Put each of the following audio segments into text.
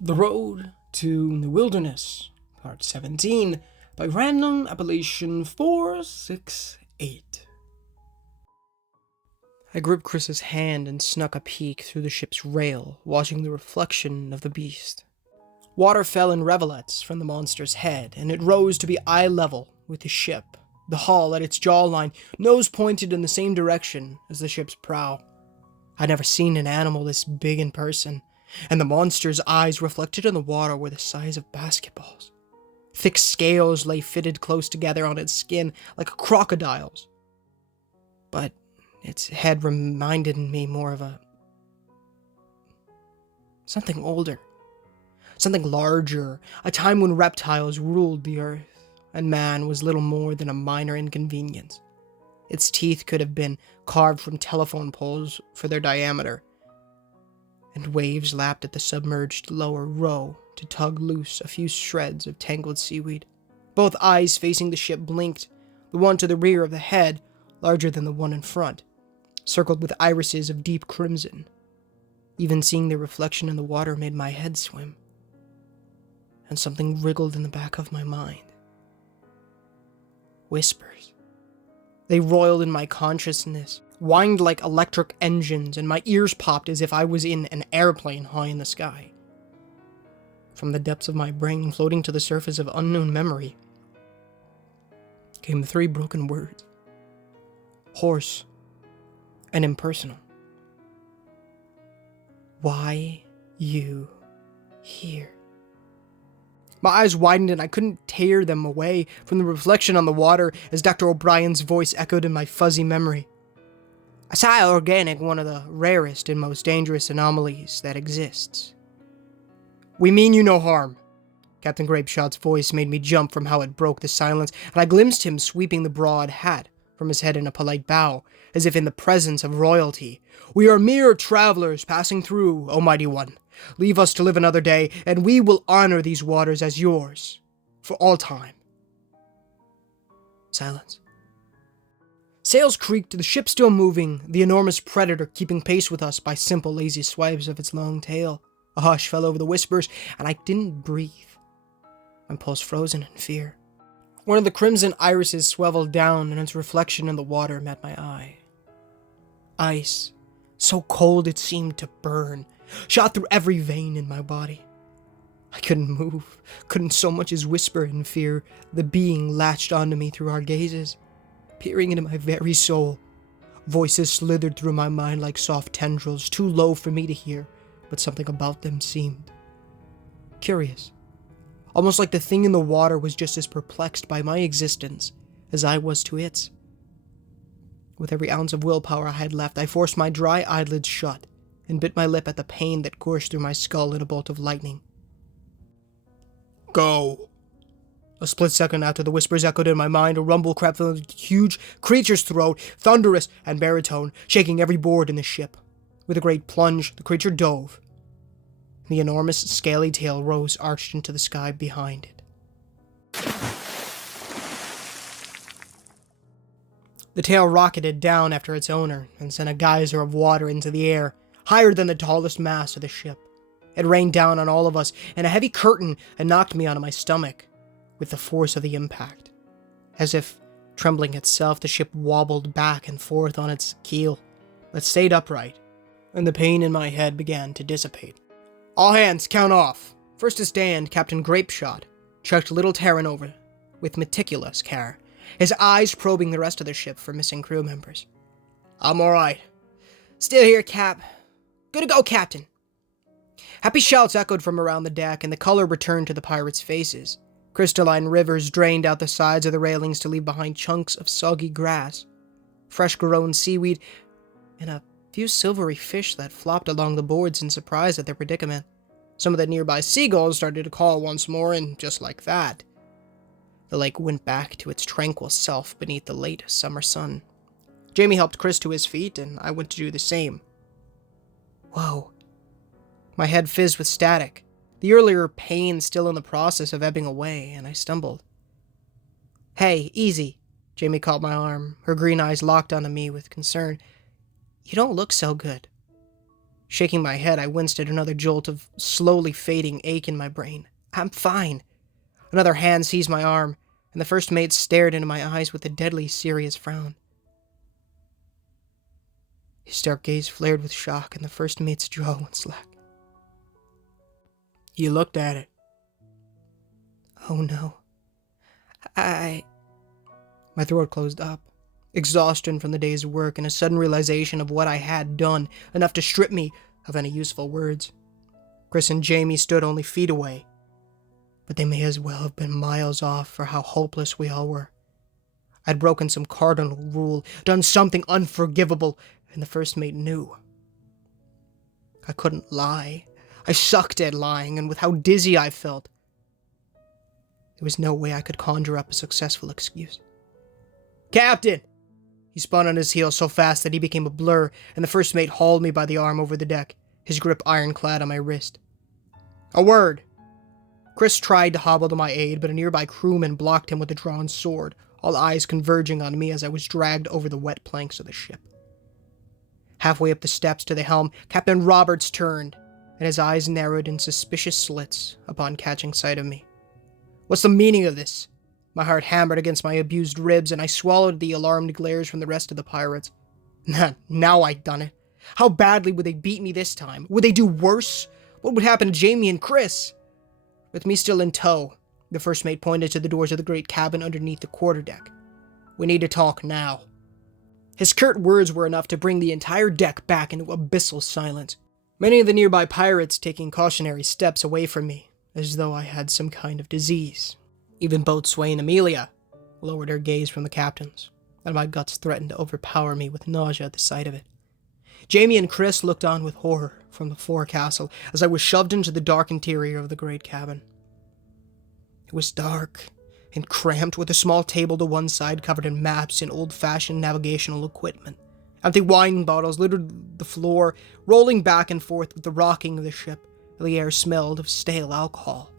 The Road to the Wilderness, Part 17, by Random Appellation 468. I gripped Chris's hand and snuck a peek through the ship's rail, watching the reflection of the beast. Water fell in rivulets from the monster's head, and it rose to be eye level with the ship, the hull at its jawline, nose pointed in the same direction as the ship's prow. I'd never seen an animal this big in person, and the monster's eyes reflected in the water were the size of basketballs. Thick scales lay fitted close together on its skin like a crocodile's. But its head reminded me more of something older, something larger, a time when reptiles ruled the earth, and man was little more than a minor inconvenience. Its teeth could have been carved from telephone poles for their diameter, and waves lapped at the submerged lower row to tug loose a few shreds of tangled seaweed. Both eyes facing the ship blinked, the one to the rear of the head, larger than the one in front, circled with irises of deep crimson. Even seeing their reflection in the water made my head swim, and something wriggled in the back of my mind. Whispers. They roiled in my consciousness, whined like electric engines, and my ears popped as if I was in an airplane high in the sky. From the depths of my brain, floating to the surface of unknown memory, came the three broken words: hoarse and impersonal. Why you here? My eyes widened and I couldn't tear them away from the reflection on the water as Dr. O'Brien's voice echoed in my fuzzy memory. A psi-organic, one of the rarest and most dangerous anomalies that exists. We mean you no harm. Captain Grapeshot's voice made me jump from how it broke the silence, and I glimpsed him sweeping the broad hat from his head in a polite bow, as if in the presence of royalty. We are mere travelers passing through, O Mighty One. Leave us to live another day, and we will honor these waters as yours, for all time. Silence. Sails creaked, the ship still moving, the enormous predator keeping pace with us by simple, lazy swipes of its long tail. A hush fell over the whispers, and I didn't breathe. My pulse frozen in fear. One of the crimson irises swiveled down, and its reflection in the water met my eye. Ice, so cold it seemed to burn, shot through every vein in my body. I couldn't move, couldn't so much as whisper in fear. The being latched onto me through our gazes, peering into my very soul. Voices slithered through my mind like soft tendrils, too low for me to hear, but something about them seemed curious. Almost like the thing in the water was just as perplexed by my existence as I was to its. With every ounce of willpower I had left, I forced my dry eyelids shut and bit my lip at the pain that coursed through my skull in a bolt of lightning. Go! A split second after the whispers echoed in my mind, a rumble crept from the huge creature's throat, thunderous and baritone, shaking every board in the ship. With a great plunge, the creature dove. The enormous, scaly tail rose arched into the sky behind it. The tail rocketed down after its owner and sent a geyser of water into the air, higher than the tallest mast of the ship. It rained down on all of us, and a heavy curtain had knocked me onto my stomach with the force of the impact. As if trembling itself, the ship wobbled back and forth on its keel, but stayed upright, and the pain in my head began to dissipate. All hands, count off. First to stand, Captain Grapeshot checked little Terran over with meticulous care, his eyes probing the rest of the ship for missing crew members. I'm alright. Still here, Cap. Good to go, Captain. Happy shouts echoed from around the deck, and the color returned to the pirates' faces. Crystalline rivers drained out the sides of the railings to leave behind chunks of soggy grass, fresh-grown seaweed, and a few silvery fish that flopped along the boards in surprise at their predicament. Some of the nearby seagulls started to call once more, and just like that, the lake went back to its tranquil self beneath the late summer sun. Jamie helped Chris to his feet, and I went to do the same. Whoa. My head fizzed with static, the earlier pain still in the process of ebbing away, and I stumbled. Hey, easy. Jamie caught my arm, her green eyes locked onto me with concern. You don't look so good. Shaking my head, I winced at another jolt of slowly fading ache in my brain. I'm fine. Another hand seized my arm, and the first mate stared into my eyes with a deadly serious frown. His dark gaze flared with shock, and the first mate's jaw went slack. He looked at it. Oh no. My throat closed up. Exhaustion from the day's work and a sudden realization of what I had done, enough to strip me of any useful words. Chris and Jamie stood only feet away, but they may as well have been miles off for how hopeless we all were. I'd broken some cardinal rule, done something unforgivable, and the first mate knew. I couldn't lie. I sucked at lying, and with how dizzy I felt, there was no way I could conjure up a successful excuse. "Captain!" He spun on his heel so fast that he became a blur, and the first mate hauled me by the arm over the deck, his grip ironclad on my wrist. "A word!" Chris tried to hobble to my aid, but a nearby crewman blocked him with a drawn sword, all eyes converging on me as I was dragged over the wet planks of the ship. Halfway up the steps to the helm, Captain Roberts turned, and his eyes narrowed in suspicious slits upon catching sight of me. "What's the meaning of this?" My heart hammered against my abused ribs, and I swallowed the alarmed glares from the rest of the pirates. Now I'd done it. How badly would they beat me this time? Would they do worse? What would happen to Jamie and Chris? With me still in tow, the first mate pointed to the doors of the great cabin underneath the quarterdeck. "We need to talk now." His curt words were enough to bring the entire deck back into abyssal silence, many of the nearby pirates taking cautionary steps away from me, as though I had some kind of disease. Even boatswain Amelia lowered her gaze from the captain's, and my guts threatened to overpower me with nausea at the sight of it. Jamie and Chris looked on with horror from the forecastle as I was shoved into the dark interior of the great cabin. It was dark and cramped, with a small table to one side covered in maps and old-fashioned navigational equipment. Empty wine bottles littered the floor, rolling back and forth with the rocking of the ship, and the air smelled of stale alcohol.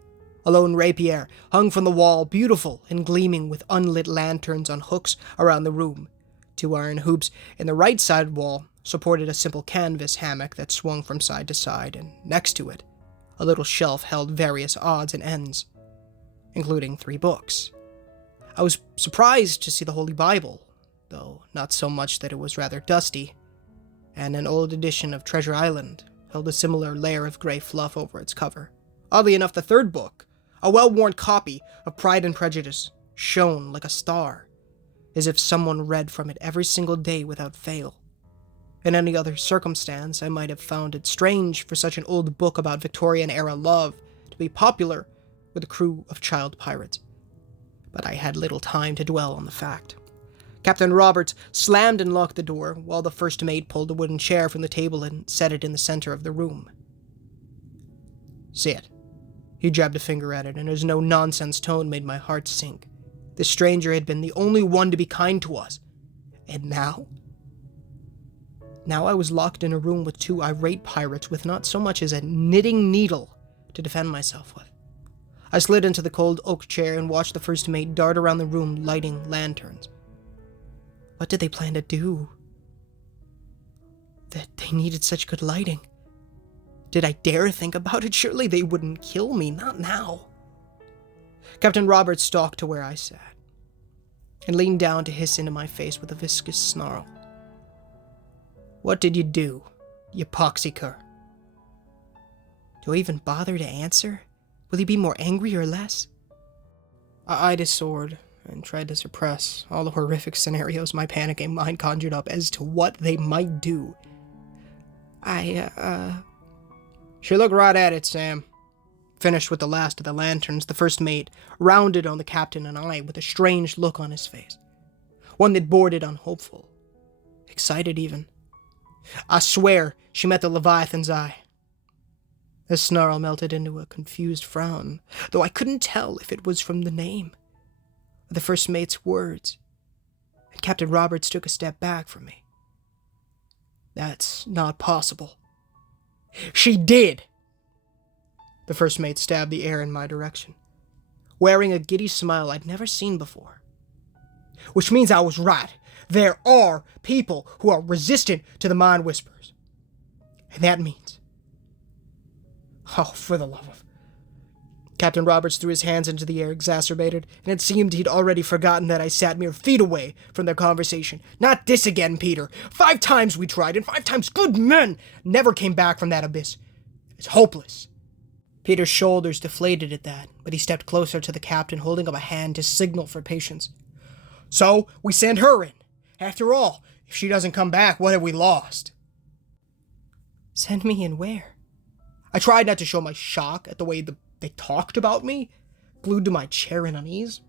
A lone rapier hung from the wall, beautiful and gleaming with unlit lanterns on hooks around the room. 2 iron hoops in the right side wall supported a simple canvas hammock that swung from side to side, and next to it, a little shelf held various odds and ends, including 3 books. I was surprised to see the Holy Bible, though not so much that it was rather dusty, and an old edition of Treasure Island held a similar layer of gray fluff over its cover. Oddly enough, the 3rd book, a well-worn copy of Pride and Prejudice, shone like a star, as if someone read from it every single day without fail. In any other circumstance, I might have found it strange for such an old book about Victorian-era love to be popular with a crew of child pirates, but I had little time to dwell on the fact. Captain Roberts slammed and locked the door, while the first mate pulled a wooden chair from the table and set it in the center of the room. "Sit." He jabbed a finger at it, and his no-nonsense tone made my heart sink. This stranger had been the only one to be kind to us. And now? Now I was locked in a room with 2 irate pirates with not so much as a knitting needle to defend myself with. I slid into the cold oak chair and watched the first mate dart around the room lighting lanterns. What did they plan to do? That they needed such good lighting? Did I dare think about it? Surely they wouldn't kill me, not now. Captain Roberts stalked to where I sat, and leaned down to hiss into my face with a viscous snarl. "What did you do, you poxy cur?" Do I even bother to answer? Will he be more angry or less? I eyed his sword and tried to suppress all the horrific scenarios my panicking mind conjured up as to what they might do. She looked right at it, Sam. Finished with the last of the lanterns, the first mate rounded on the captain and I with a strange look on his face. One that bordered on hopeful. Excited even. I swear she met the Leviathan's eye. The snarl melted into a confused frown, though I couldn't tell if it was from the name or the first mate's words, and Captain Roberts took a step back from me. "That's not possible." "She did!" The first mate stabbed the air in my direction, wearing a giddy smile I'd never seen before. "Which means I was right. There are people who are resistant to the Mind Whisperers. And that means... Oh, for the love of... Captain Roberts threw his hands into the air, exacerbated, and it seemed he'd already forgotten that I sat mere feet away from their conversation. Not this again, Peter. 5 times we tried, and 5 times good men never came back from that abyss. It's hopeless. Peter's shoulders deflated at that, but he stepped closer to the captain, holding up a hand to signal for patience. So, we send her in. After all, if she doesn't come back, what have we lost? Send me in where? I tried not to show my shock at the way they talked about me, glued to my chair in unease.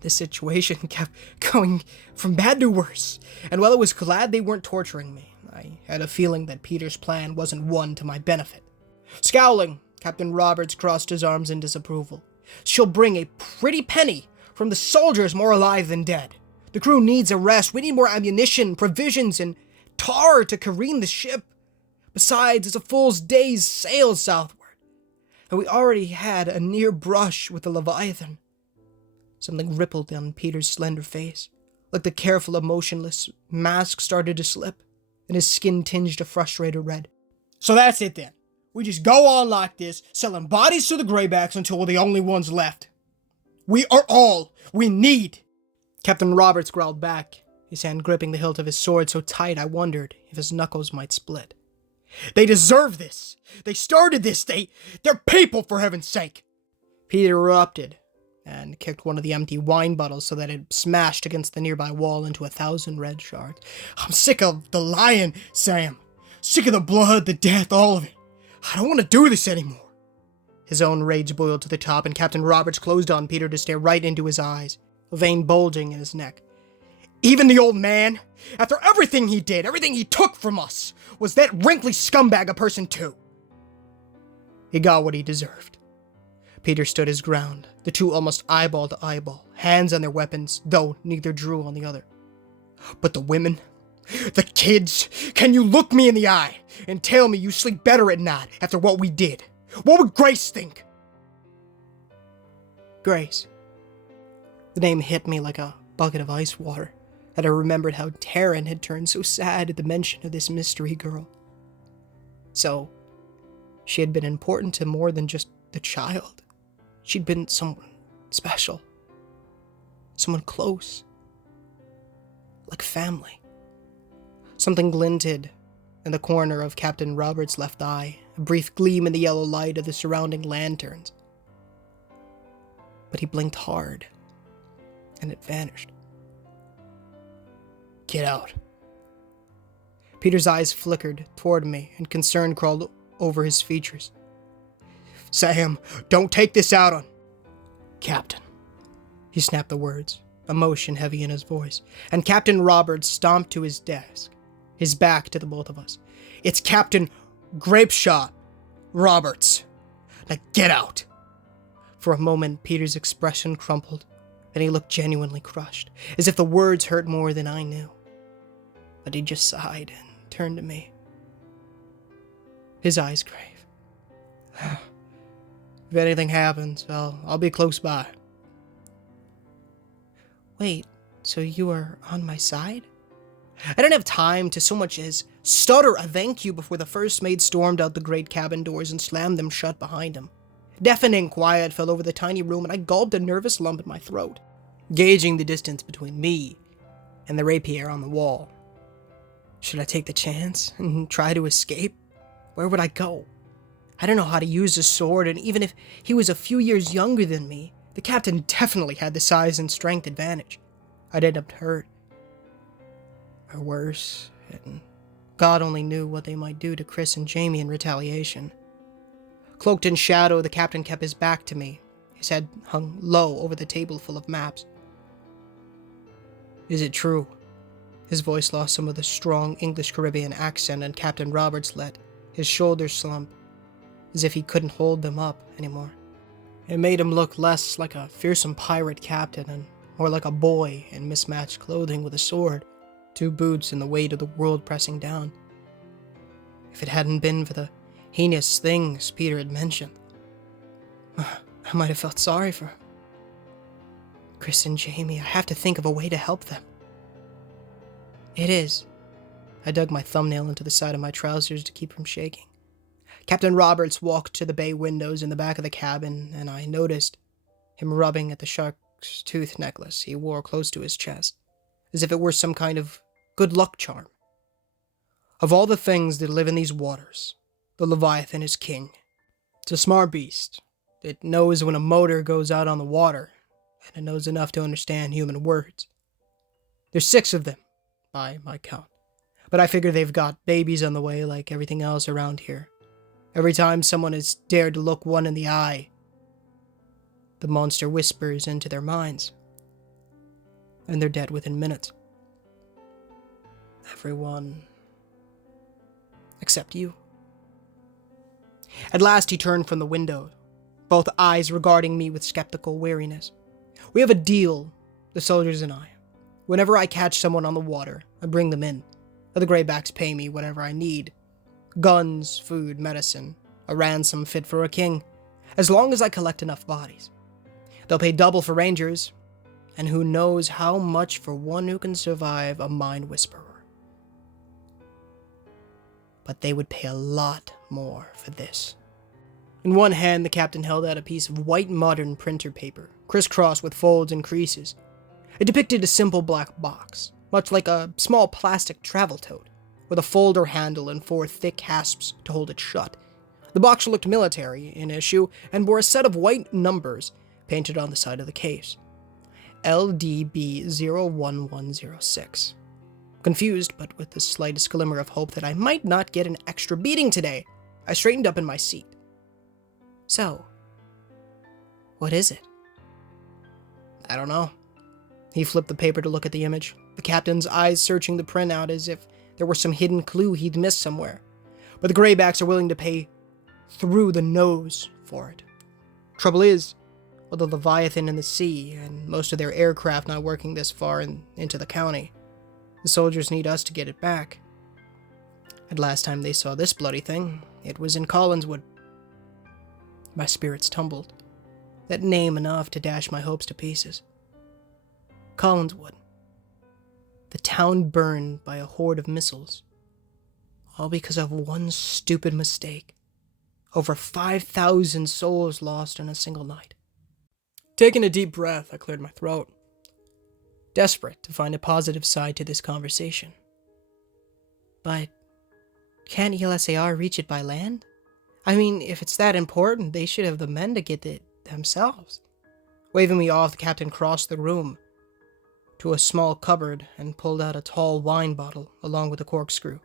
The situation kept going from bad to worse, and while I was glad they weren't torturing me, I had a feeling that Peter's plan wasn't one to my benefit. Scowling, Captain Roberts crossed his arms in disapproval. She'll bring a pretty penny from the soldiers more alive than dead. The crew needs a rest. We need more ammunition, provisions, and tar to careen the ship. Besides, it's a full day's sail southward, and we already had a near brush with the Leviathan. Something rippled on Peter's slender face. Like the careful, emotionless mask started to slip, and his skin tinged a frustrated red. So that's it then. We just go on like this, selling bodies to the Greybacks until we're the only ones left. We are all we need. Captain Roberts growled back, his hand gripping the hilt of his sword so tight I wondered if his knuckles might split. They deserve this. They started this. They're people, for heaven's sake. Peter erupted and kicked one of the empty wine bottles so that it smashed against the nearby wall into 1,000 red shards. I'm sick of the lying, Sam. Sick of the blood, the death, all of it. I don't want to do this anymore. His own rage boiled to the top, and Captain Roberts closed on Peter to stare right into his eyes, a vein bulging in his neck. Even the old man, after everything he did, everything he took from us, was that wrinkly scumbag a person too? He got what he deserved. Peter stood his ground, the two almost eyeball to eyeball, hands on their weapons, though neither drew on the other. But the women, the kids, can you look me in the eye and tell me you sleep better at night after what we did? What would Grace think? Grace. The name hit me like a bucket of ice water, and I remembered how Taryn had turned so sad at the mention of this mystery girl. So, she had been important to more than just the child. She'd been someone special. Someone close. Like family. Something glinted in the corner of Captain Roberts' left eye, a brief gleam in the yellow light of the surrounding lanterns. But he blinked hard, and it vanished. Get out. Peter's eyes flickered toward me, and concern crawled over his features. Sam, don't take this out on... Captain. He snapped the words, emotion heavy in his voice, and Captain Roberts stomped to his desk, his back to the both of us. It's Captain Grapeshot Roberts. Now get out. For a moment, Peter's expression crumpled, and he looked genuinely crushed, as if the words hurt more than I knew. But he just sighed and turned to me. His eyes grave. If anything happens, I'll be close by. Wait, so you are on my side? I didn't have time to so much as stutter a thank you before the first mate stormed out the great cabin doors and slammed them shut behind him. Deafening quiet fell over the tiny room, and I gulped a nervous lump in my throat, gauging the distance between me and the rapier on the wall. Should I take the chance and try to escape? Where would I go? I don't know how to use a sword, and even if he was a few years younger than me, the captain definitely had the size and strength advantage. I'd end up hurt. Or worse, and God only knew what they might do to Chris and Jamie in retaliation. Cloaked in shadow, the captain kept his back to me, his head hung low over the table full of maps. Is it true? His voice lost some of the strong English Caribbean accent, and Captain Roberts let his shoulders slump, as if he couldn't hold them up anymore. It made him look less like a fearsome pirate captain and more like a boy in mismatched clothing with a sword, 2 boots, and the weight of the world pressing down. If it hadn't been for the heinous things Peter had mentioned, I might have felt sorry for him. Chris and Jamie, I have to think of a way to help them. It is. I dug my thumbnail into the side of my trousers to keep from shaking. Captain Roberts walked to the bay windows in the back of the cabin, and I noticed him rubbing at the shark's tooth necklace he wore close to his chest, as if it were some kind of good luck charm. Of all the things that live in these waters, the Leviathan is king. It's a smart beast. It knows when a motor goes out on the water, and it knows enough to understand human words. There's 6 of them, by my count, but I figure they've got babies on the way like everything else around here. Every time someone has dared to look one in the eye, the monster whispers into their minds, and they're dead within minutes. Everyone except you. At last he turned from the window, both eyes regarding me with skeptical wariness. We have a deal, the soldiers and I. Whenever I catch someone on the water, I bring them in. The Greybacks pay me whatever I need. Guns, food, medicine, a ransom fit for a king, as long as I collect enough bodies. They'll pay double for rangers, and who knows how much for one who can survive a mind whisperer. But they would pay a lot more for this. In one hand, the captain held out a piece of white modern printer paper, crisscrossed with folds and creases. It depicted a simple black box, much like a small plastic travel tote, with a folder handle and 4 thick hasps to hold it shut. The box looked military in issue and bore a set of white numbers painted on the side of the case. LDB01106. Confused, but with the slightest glimmer of hope that I might not get an extra beating today, I straightened up in my seat. So, what is it? I don't know. He flipped the paper to look at the image, the captain's eyes searching the printout as if there were some hidden clue he'd missed somewhere. But the Greybacks are willing to pay through the nose for it. Trouble is, with the Leviathan in the sea and most of their aircraft not working this far into the county, the soldiers need us to get it back. And last time they saw this bloody thing, it was in Collinswood. My spirits tumbled. That name enough to dash my hopes to pieces. Collinswood. The town burned by a horde of missiles. All because of one stupid mistake. Over 5,000 souls lost in a single night. Taking a deep breath, I cleared my throat. Desperate to find a positive side to this conversation. But can't ELSAR reach it by land? I mean, if it's that important, they should have the men to get it themselves. Waving me off, the captain crossed the room to a small cupboard and pulled out a tall wine bottle along with a corkscrew.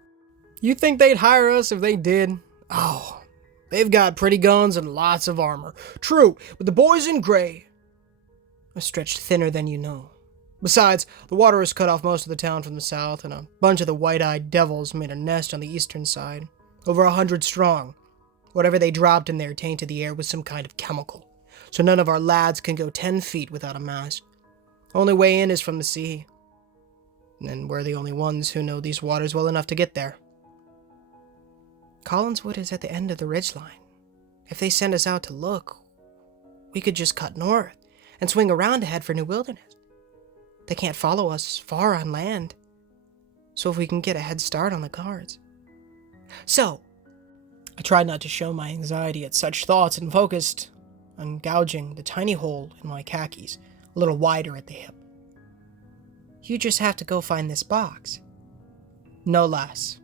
You think they'd hire us if they did? Oh, they've got pretty guns and lots of armor. True, but the boys in gray are stretched thinner than you know. Besides, the water has cut off most of the town from the south, and a bunch of the white-eyed devils made a nest on the eastern side. Over 100 strong. Whatever they dropped in there tainted the air with some kind of chemical, so none of our lads can go 10 feet without a mask. Only way in is from the sea. And we're the only ones who know these waters well enough to get there. Collinswood is at the end of the ridgeline. If they send us out to look, we could just cut north and swing around to head for New Wilderness. They can't follow us far on land, so if we can get a head start on the guards. So, I tried not to show my anxiety at such thoughts and focused on gouging the tiny hole in my khakis, a little wider at the hip. You just have to go find this box. No less.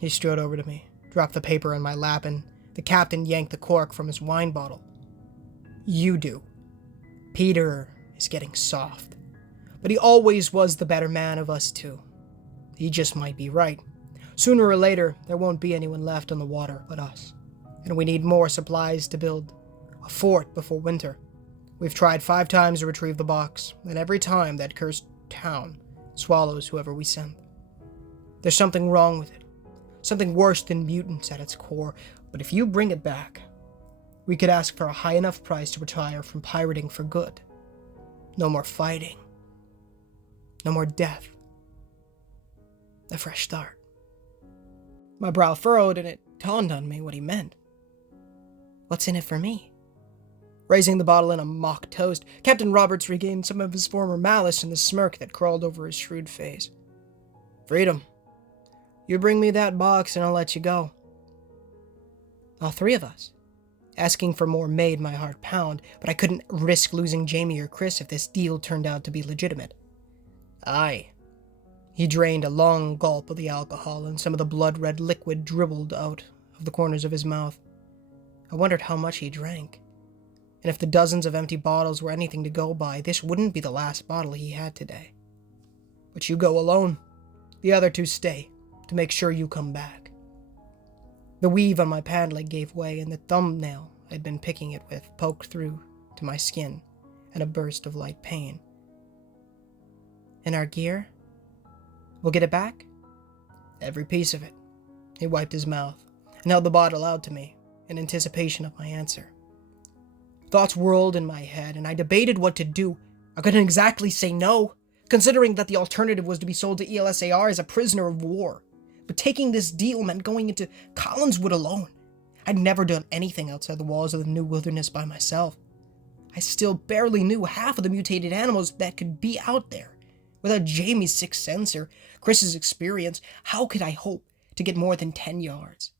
He strode over to me, dropped the paper in my lap, and the captain yanked the cork from his wine bottle. You do. Peter is getting soft. But he always was the better man of us two. He just might be right. Sooner or later, there won't be anyone left on the water but us. And we need more supplies to build a fort before winter. We've tried 5 times to retrieve the box, and every time that cursed town swallows whoever we send. There's something wrong with it. Something worse than mutants at its core. But if you bring it back, we could ask for a high enough price to retire from pirating for good. No more fighting. No more death. A fresh start. My brow furrowed, and it dawned on me what he meant. What's in it for me? Raising the bottle in a mock toast, Captain Roberts regained some of his former malice in the smirk that crawled over his shrewd face. Freedom. You bring me that box and I'll let you go. All three of us. Asking for more made my heart pound, but I couldn't risk losing Jamie or Chris if this deal turned out to be legitimate. Aye. He drained a long gulp of the alcohol, and some of the blood-red liquid dribbled out of the corners of his mouth. I wondered how much he drank. And if the dozens of empty bottles were anything to go by, this wouldn't be the last bottle he had today. But you go alone. The other two stay, to make sure you come back. The weave on my pant leg gave way, and the thumbnail I'd been picking it with poked through to my skin in a burst of light pain. And our gear? We'll get it back? Every piece of it. He wiped his mouth and held the bottle out to me in anticipation of my answer. Thoughts whirled in my head, and I debated what to do. I couldn't exactly say no, considering that the alternative was to be sold to ELSAR as a prisoner of war. But taking this deal meant going into Collinswood alone. I'd never done anything outside the walls of the New Wilderness by myself. I still barely knew half of the mutated animals that could be out there. Without Jamie's sixth sense or Chris's experience, how could I hope to get more than 10 yards?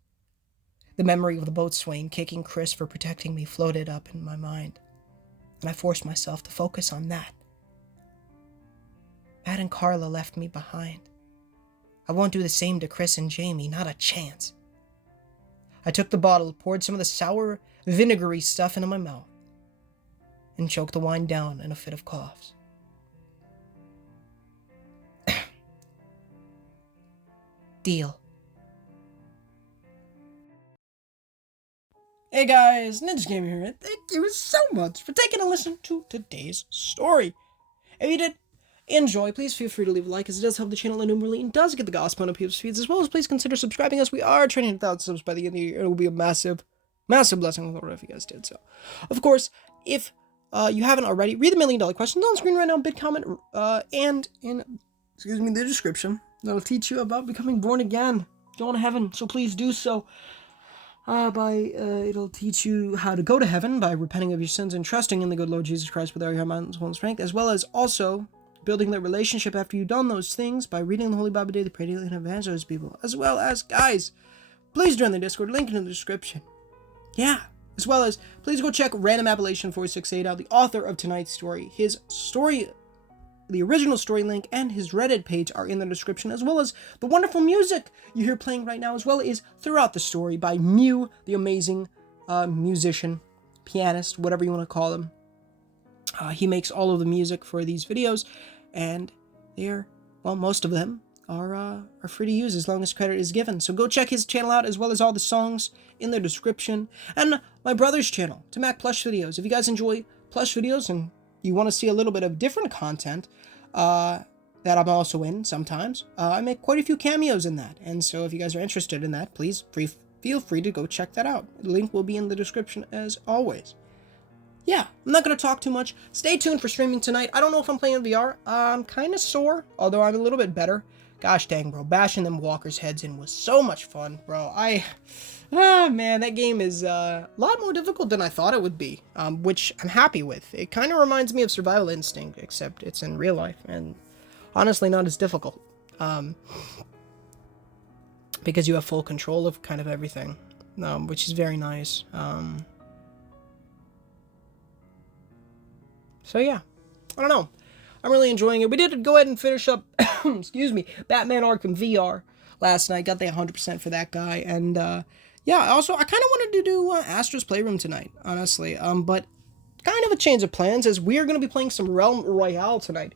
The memory of the boatswain kicking Chris for protecting me floated up in my mind, and I forced myself to focus on that. Matt and Carla left me behind. I won't do the same to Chris and Jamie, not a chance. I took the bottle, poured some of the sour, vinegary stuff into my mouth, and choked the wine down in a fit of coughs. Deal. Hey guys, Ninja Gamer here, and thank you so much for taking a listen to today's story. If you did enjoy, please feel free to leave a like, as it does help the channel innumerably and does get the gospel on people's feeds, as well as please consider subscribing us. We are training 1,000 subs by the end of the year. It will be a massive, massive blessing of the Lord if you guys did so. Of course, if you haven't already, read the $1 million questions on screen right now, bid, comment, and in, the description. That'll teach you about becoming born again, going to heaven, so please do so. It'll teach you how to go to heaven by repenting of your sins and trusting in the good Lord Jesus Christ with all your mind, soul, and strength, as well as also building that relationship after you've done those things by reading the Holy Bible daily, pray daily, and evangelize people, as well as, guys, please join the Discord, link in the description. Yeah, as well as, please go check Random Appellation 468 out, the author of tonight's story. His story, the original story link, and his Reddit page are in the description, as well as the wonderful music you hear playing right now, as well as throughout the story by Mew, the amazing musician, pianist, whatever you want to call him. He makes all of the music for these videos, and they're, well, most of them are free to use as long as credit is given. So go check his channel out, as well as all the songs in the description, and my brother's channel, to Mac Plush Videos. If you guys enjoy plush videos and you want to see a little bit of different content that I'm also in sometimes, I make quite a few cameos in that. And so if you guys are interested in that, please feel free to go check that out. The link will be in the description as always. Yeah, I'm not going to talk too much. Stay tuned for streaming tonight. I don't know if I'm playing in VR. I'm kind of sore, although I'm a little bit better. Gosh dang, bro. Bashing them walkers' heads in was so much fun, bro. Man, that game is a lot more difficult than I thought it would be, which I'm happy with. It kind of reminds me of Survival Instinct, except it's in real life, and honestly not as difficult, because you have full control of kind of everything, which is very nice. So yeah, I don't know. I'm really enjoying it. We did go ahead and finish up, excuse me, Batman Arkham VR last night. Got the 100% for that guy, and yeah, I kind of wanted to do Astra's Playroom tonight, honestly, but kind of a change of plans, as we're going to be playing some Realm Royale tonight,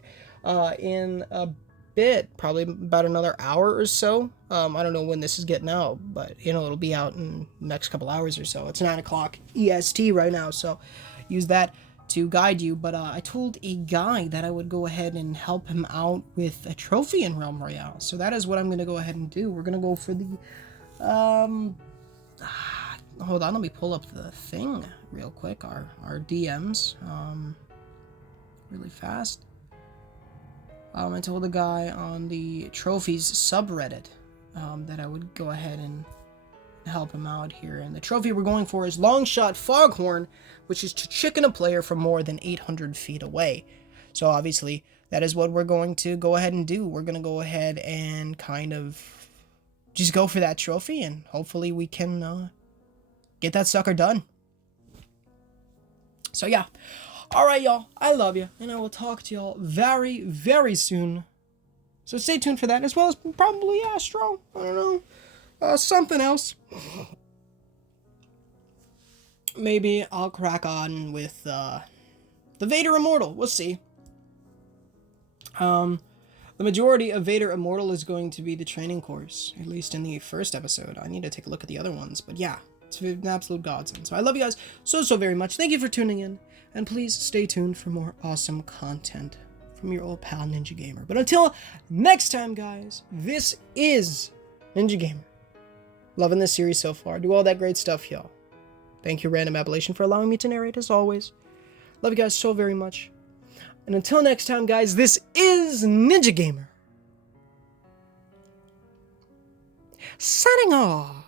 in a bit, probably about another hour or so. I don't know when this is getting out, but, it'll be out in the next couple hours or so. It's 9 o'clock EST right now, so use that to guide you. But I told a guy that I would go ahead and help him out with a trophy in Realm Royale, so that is what I'm going to go ahead and do. We're going to go for the, hold on, let me pull up the thing real quick, our DMs, really fast. I told the guy on the trophies subreddit that I would go ahead and help him out here, and the trophy we're going for is Longshot Foghorn, which is to chicken a player from more than 800 feet away. So obviously that is what we're going to go ahead and do. We're going to go ahead and kind of just go for that trophy, and hopefully we can get that sucker done. So yeah. Alright, y'all. I love you, and I will talk to y'all very, very soon. So stay tuned for that, as well as probably Astro. I don't know. Something else. Maybe I'll crack on with the Vader Immortal. We'll see. The majority of Vader Immortal is going to be the training course, at least in the first episode. I need to take a look at the other ones, but yeah, it's an absolute godsend. So I love you guys so very much. Thank you for tuning in, and please stay tuned for more awesome content from your old pal Ninja Gamer. But until next time, guys, this is Ninja Gamer. Loving this series so far. Do all that great stuff, y'all. Thank you, Random Ablation, for allowing me to narrate, as always. Love you guys so very much. And until next time, guys, this is Ninja Gamer. Signing off.